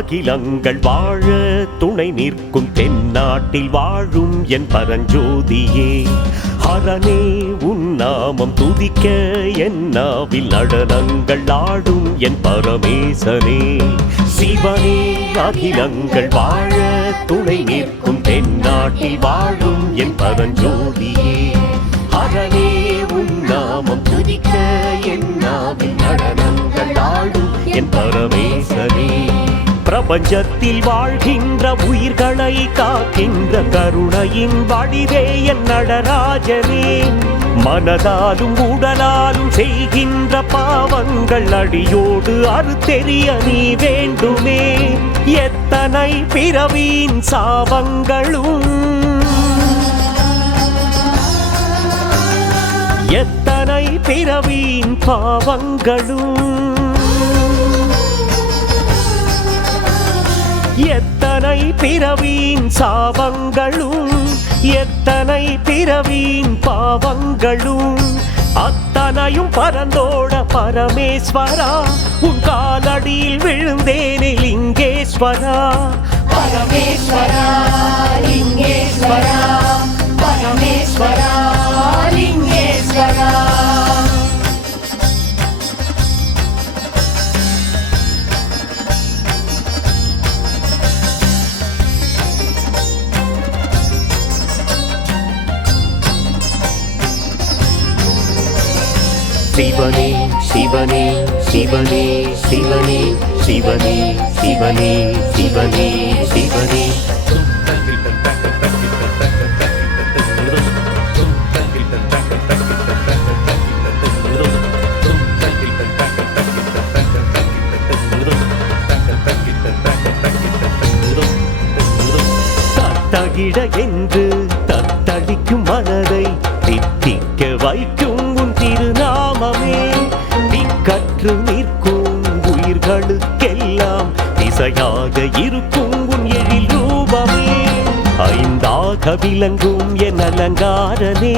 அகிலங்கள் வாழ துணை நிற்கும் தென்னாட்டில் வாழும் என் பரஞ்சோதியே, ஹரனே உன் நாமம் துதிக்க என் நாவில் நடனங்கள் ஆடும் என் பரமேசனே, சிவனே அகிலங்கள் வாழ துணை நிற்கும் தென்னாட்டில் வாழும் என் பரஞ்சோதியே, ஹரனே உன் நாமம் துதிக்க என் நாவில் நடனங்கள் ஆடும் என் பரமேசனே, பிரபஞ்சத்தில் வாழ்கின்ற உயிர்களை காக்கின்ற கருணையின் வடிவே என் நடராஜனே, மனதாலும் உடலாலும் செய்கின்ற பாவங்கள் அடியோடு அறுத்தெறிய நீ வேண்டுமே, எத்தனை பிறவியின் சாபங்களும் எத்தனை பிறவியின் பாவங்களும் எத்தனை பிறவியின் சாபங்களும் எத்தனை பிறவியின் பாவங்களும் அத்தனையும் பரந்தோட பரமேஸ்வரா, உன் காலடியில் விழுந்தேனே லிங்கேஸ்வரா, பரமேஸ்வரா லிங்கேஸ்வரா, பரமேஸ்வரா லிங்கேஸ்வரா. சிவனே சிவனே சிவனே சிவனே சிவனே சிவனே சிவனே சிவனே தத்தகிட என்று தத்தளிக்கும் மனதை தித்திக்க வைக்கும் உன் திருநாமமே, திக்கற்று நிற்கும் உயிர்களுக்கெல்லாம் திசையாக இருக்கும் உன் எழில் ரூபமே, ஐந்தாக விளங்கும் என் அலங்காரனே,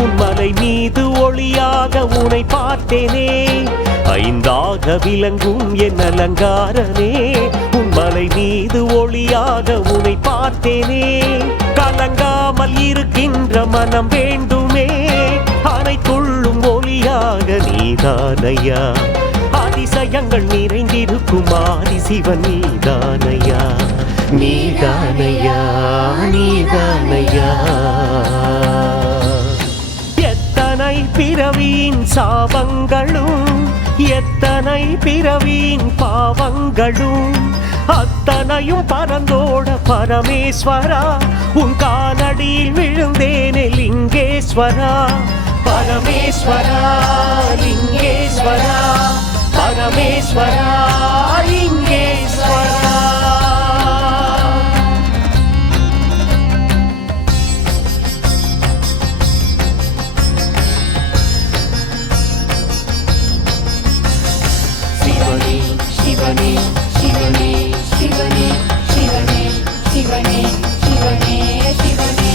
உன் மலை மீது ஒளியாக உனை பார்த்தேனே, ஐந்தாக விளங்கும் என் அலங்காரனே, உன் மலை மீது ஒளியாக உனை பார்த்தேனே, கலங்காமல் இருக்கின்ற மனம் வேண்டுமே, அனைத்துள்ளும் ஒளியாக நீதானையா, அதிசயங்கள் நிறைந்திருக்கும் ஆதிசிவன் நீதானையா, நீதானையா நீதானையா. எத்தனை பிறவியின் சாபங்களும் எத்தனை பிறவியின் பாவங்களும் அத்தனையும் பரந்தோட பரமேஸ்வரா, உன் காலடியில் விழுந்தேனே லிங்கேஸ்வரா, பரமேஸ்வரா லிங்கேஸ்வரா, பரமேஸ்வரா லிங்கேஸ்வரா. சிவனே சிவனே சிவனே சிவனே சிவனே சிவனே சிவனே சிவனே.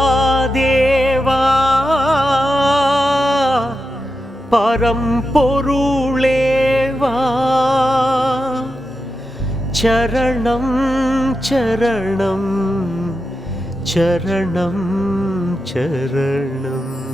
மகாதேவா பரம்பொருளேவா, சரணம் சரணம் சரணம் சரணம்.